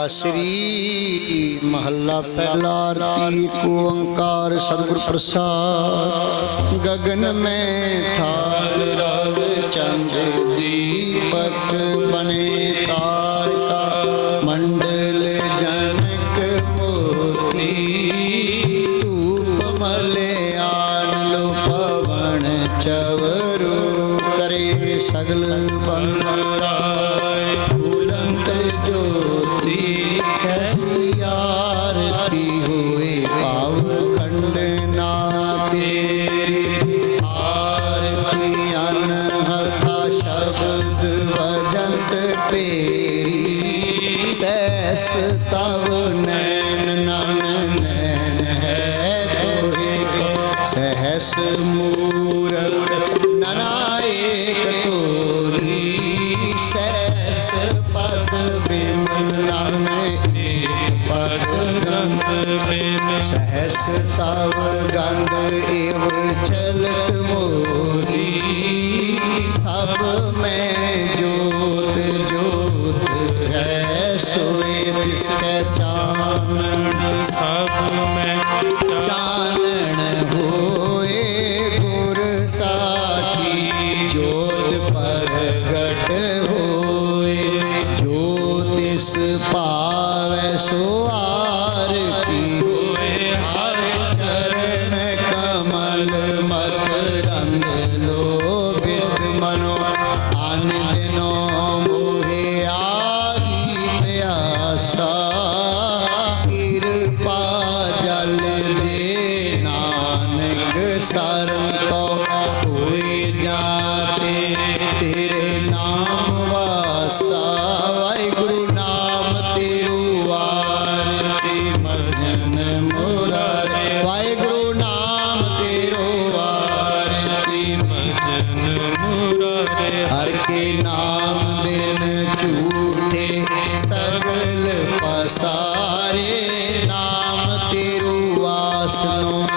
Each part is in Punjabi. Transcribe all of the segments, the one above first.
ਆਸਰੀ ਮਹੱਲਾ ਪਹਿਲਾ ਰਤੀ ਕੋ ਓੰਕਾਰ ਸਤਿਗੁਰ ਪ੍ਰਸਾਦ। ਗਗਨ ਮੈਂ ਥਾ listen on.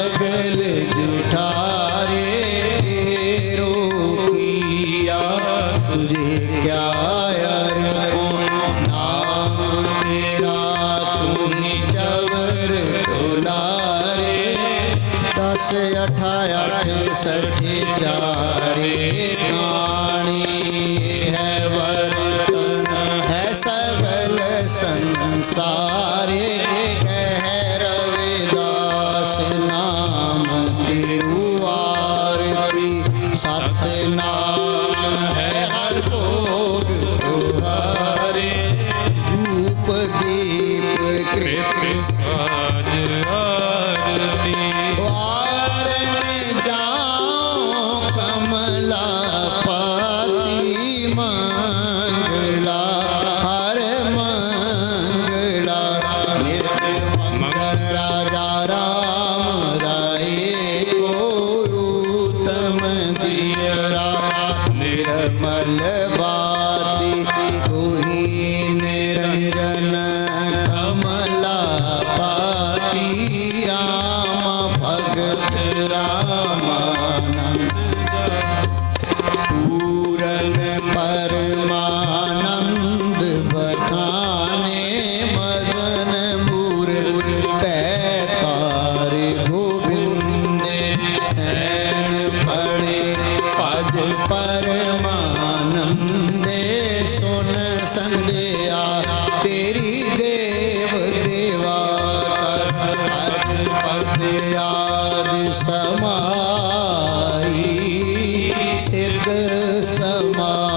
ਸਗਲ ਜੁਠਾਰੇ ਤੇਰੋ ਕੀਆ। ਤੁਝੇ ਕਿਆ ਅਰਪੋ ਨਾਮ ਤੇਰਾ ਤੁਹੀ ਚਵਰ ਢੋਲਾਰੇ ਦਸ ਅਠਾ ਅਠ ਸਠੇ ਚਾਰੇ। পারবো समा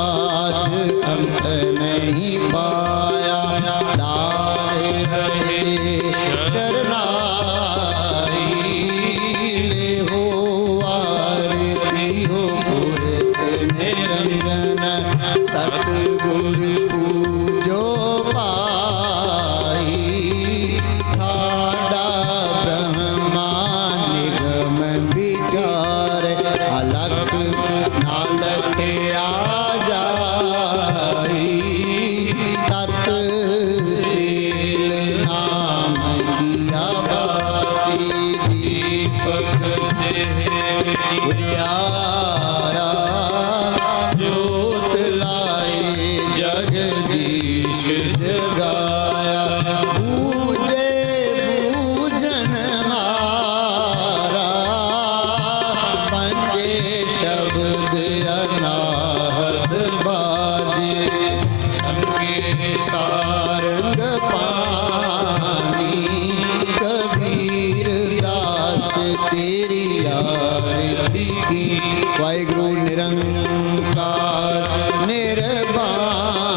ਵਾਹਿਗੁਰੂ ਨਿਰੰਕਾਰ ਨਿਰਵਾਣੀ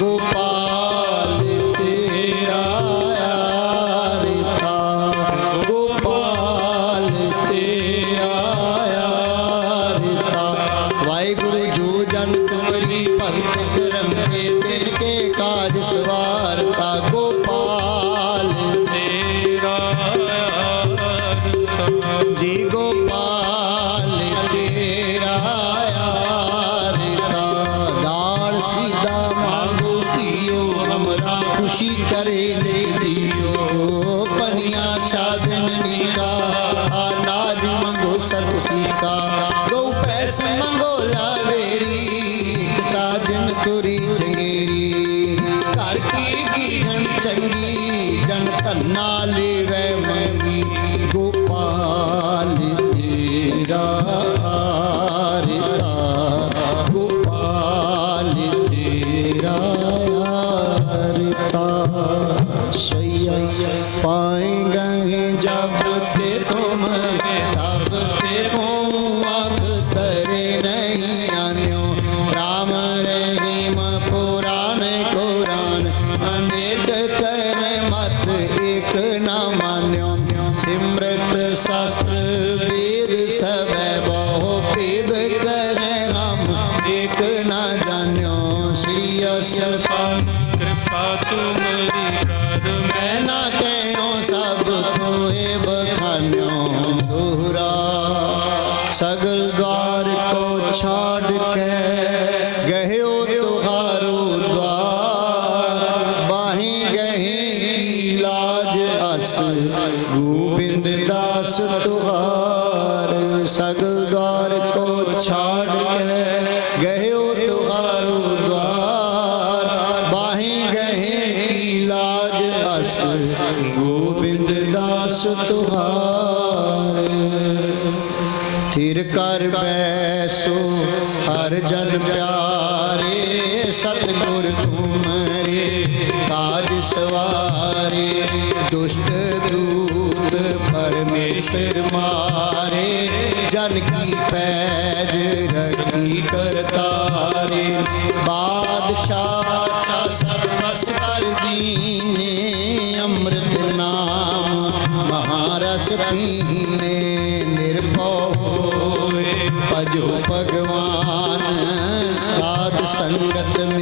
ਗੋਪਾਲ ਤੇਰਾ ਆਰਿਤਾ ਗੋਪਾਲ ਤੇਰਾ ਆਰਿਤਾ ਵਾਹਿਗੁਰੂ ਜੋ ਜਨ ਤੁਮਰੀ ਭਗਤ ਖੁਸ਼ੀ ਕਰੇ ਨਿਤ ਜੀਓ। ਪਨੀਆਂ ਸਾਧਨ ਨੀਕਾ ਆਨਾਜ ਮੰਗੋ ਸਤ ਸੀਤਾ ਗਉ ਪੈਸ ਮੰਗੋ ਲਾਵੇਰੀ ਇਕਤਾ ਜਨ ਤੁਰੀ ਚੰਗੇਰੀ। ਘਰ ਕੀ ਗੀਣ ਚੰਗੀ, ਜਨ ਧੰਨਾ ਲੇਵੇ ਦਾਸ, ਗੋਬਿੰਦ ਦਾਸ ਤੁਹਾਰ। ਥਿਰ ਕਰ ਬੈਸੋ ਹਰ ਜਨ ਪਿਆਰੇ, ਸਤਿਗੁਰ ਤੁਮਰੇ ਕਾਜ ਸਵਾਰੇ। ਦੁਸ਼ਟ ਦੂਤ ਪਰਮੇਸ਼ਰ ਮਾਰੇ, ਜਨ ਕੀ ਪੈਜ ભજો ભગવાન. સાધ સંગત